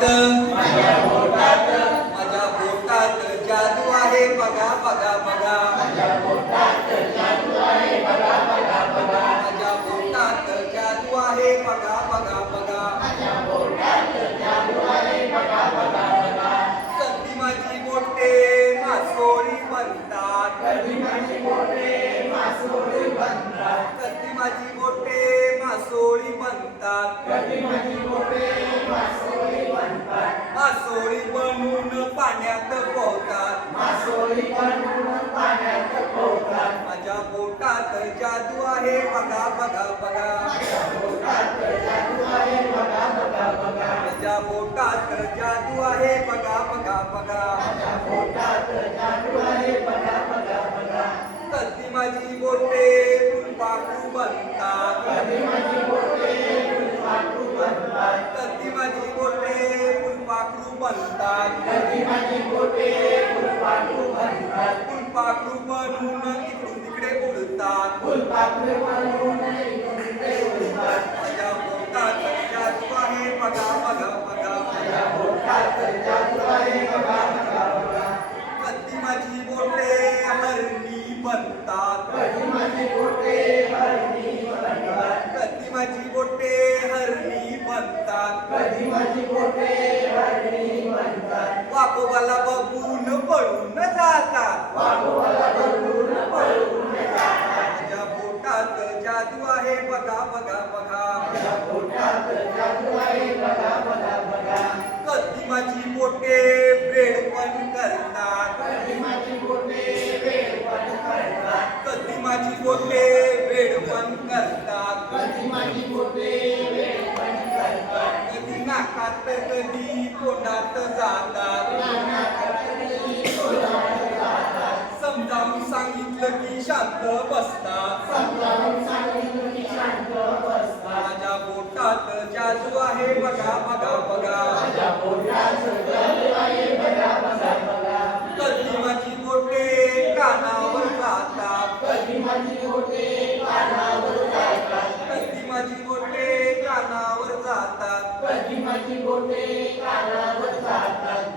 माझ्या पोटात जादू आहे बघा बघा बघा. माझ्या पोटात जादू आहे बघा बघा. कधी माझी बोटे मासोळी बनतात? कधी माझी बोटे मासोळी बनतात मासोळी बनून पाण्यात पोहतात माझ्या पोटात जादू आहे बघा बघा बघा. माझ्या पोटात जादू आहे बघा बघा बघा. कधी माझी बोटे फुलपाखरू बनतात. कधी माझी बोटे फुलपाखरू बनतात. फुलपाखरू बनून इकडून तिकडे उडतात माझ्या पोटात जादू आहे बघा बघा बघा कधी माझी बोटे हरणी बनतात कधी माझी बोटे हरणी बनतात वाकोबाला बघून पळून जातात. माझ्या पोटात जादू आहे बघा बघा बघा. कधी माझी बोटे वेडपण करतात. कधी माझी बोटे वेडपण करतात. कधी नाकात कधी तोंडात जातात समजावून सांगितलं की शांत बसतात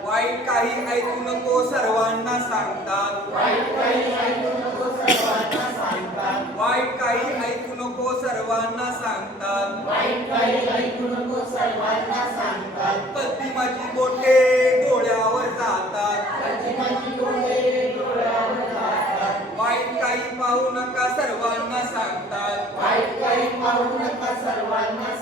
वाईट काही ऐकू नको सर्वांना सांगतात. वाईट काही ऐकू नको सर्वांना सांगतात. माझी बोटे डोळ्यावर जातात. वाईट काही पाहू नका सर्वांना सांगतात. माझ्या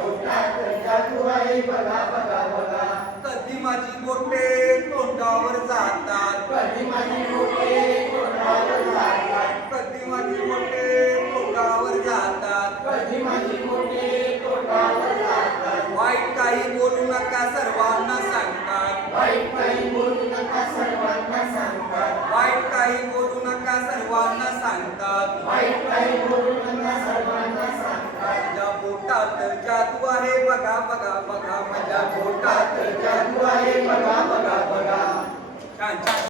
बोटात जादू आहे बघा बघा बघा. कधी माझी बोटे तोंडावर जातात? कधी माझी बोटे तोंडावर जातात? वाईट काही बोलू नका सर्वांना जादू आहे बघा बघा बघा माझ्या पोटात जादू आहे बघा बघा बघा. छान छान